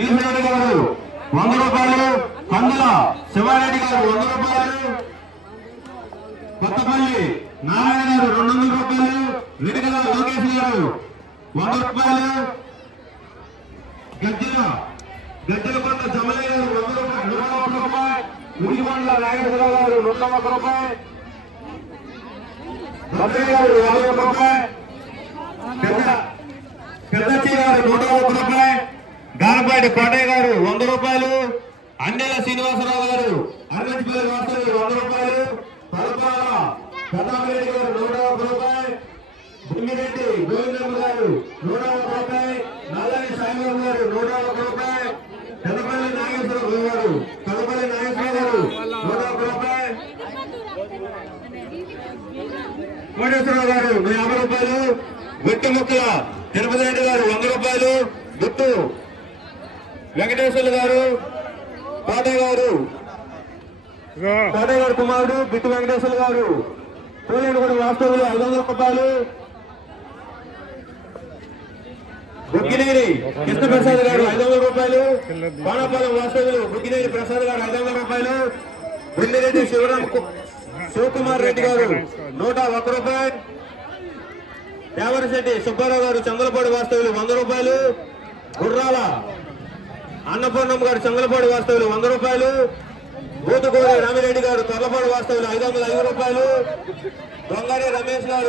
ఈశ్వరెడ్డి గారు 100 రూపాయలు, కందుల శివారెడ్డి గారు 100 రూపాయలు, కొత్తపల్లి నారాయణ గారు 200 రూపాయలు, వెనుకల లోకేష్ గారు 100 రూపాయలు, గజ్జల కొండ జమలయ్య గారు 100 రూపాయలు, ఉడిమండల నాగేశ్వరరావు గారు 101 రూపాయలు, మంత్రి గారు 50 రూపాయలు, పెద్దచ్చి గారు 101 రూపాయలు, గానపాటి కోటయ్య గారు 100 రూపాయలు, అండెల శ్రీనివాసరావు గారు అరవింద్ వాస్తవులు 100 రూపాయలు, తలపాల ప్రతాపరెడ్డి గారు 101 రూపాయలు, బుమ్మిరెడ్డి గోవిందమ్మ గారు 101 రూపాయలు, నల్లని సాయిబాబు గారు 101 రూపాయలు, పెదపల్లి నాగేశ్వరరావు గారు 101 రూపాయలు, కోటేశ్వరరావు గారు 50 రూపాయలు, గుట్టు ముక్కల తిరుపతి రెడ్డి గారు 100 రూపాయలు, గుట్టు వెంకటేశ్వర్లు గారు కోటయ్య గారు కుమారుడు బిట్టు వెంకటేశ్వర్లు గారు పూలేడుగూడ వాస్తవులు 500 రూపాయలు, బుగ్గినేని కృష్ణప్రసాద్ గారు 500 రూపాయలు, బాణపాలెం వాస్తవులు బుగ్గినేని ప్రసాద్ గారు 500 రూపాయలు, బుల్లిరెడ్డి శివకుమార్ రెడ్డి గారు 101 రూపాయలు, దేవరశెట్టి సుబ్బారావు గారు చంద్రపాడు వాస్తవులు 100 రూపాయలు, గుర్రాల అన్నపూర్ణమ్మ గారు చంద్రపాడు వాస్తవులు 100 రూపాయలు, బూతుగూరి రామిరెడ్డి గారు తొర్లపాడు వాస్తవులు 505 రూపాయలు, దొంగరి రమేష్ గారు